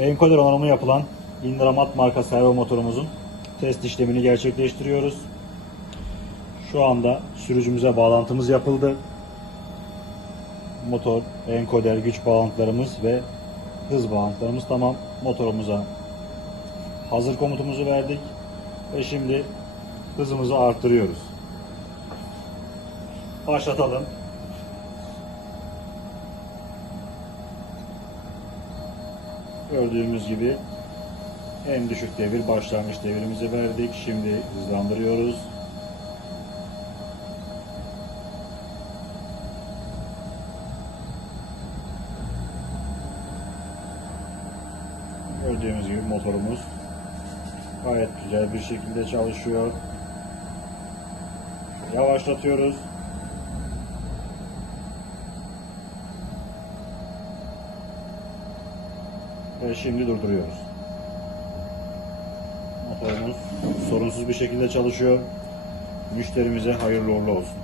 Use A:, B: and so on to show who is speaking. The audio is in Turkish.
A: Enkoder onarımı yapılan Indramat marka servo motorumuzun test işlemini gerçekleştiriyoruz. Şu anda sürücümüze bağlantımız yapıldı. Motor, enkoder, güç bağlantılarımız ve hız bağlantılarımız tamam. Motorumuza hazır komutumuzu verdik ve şimdi hızımızı arttırıyoruz. Başlatalım. Gördüğümüz gibi en düşük devir başlangıç devirimizi verdik. Şimdi hızlandırıyoruz. Gördüğümüz gibi motorumuz gayet güzel bir şekilde çalışıyor. Yavaşlatıyoruz. Ve şimdi durduruyoruz. Motorumuz sorunsuz bir şekilde çalışıyor. Müşterimize hayırlı uğurlu olsun.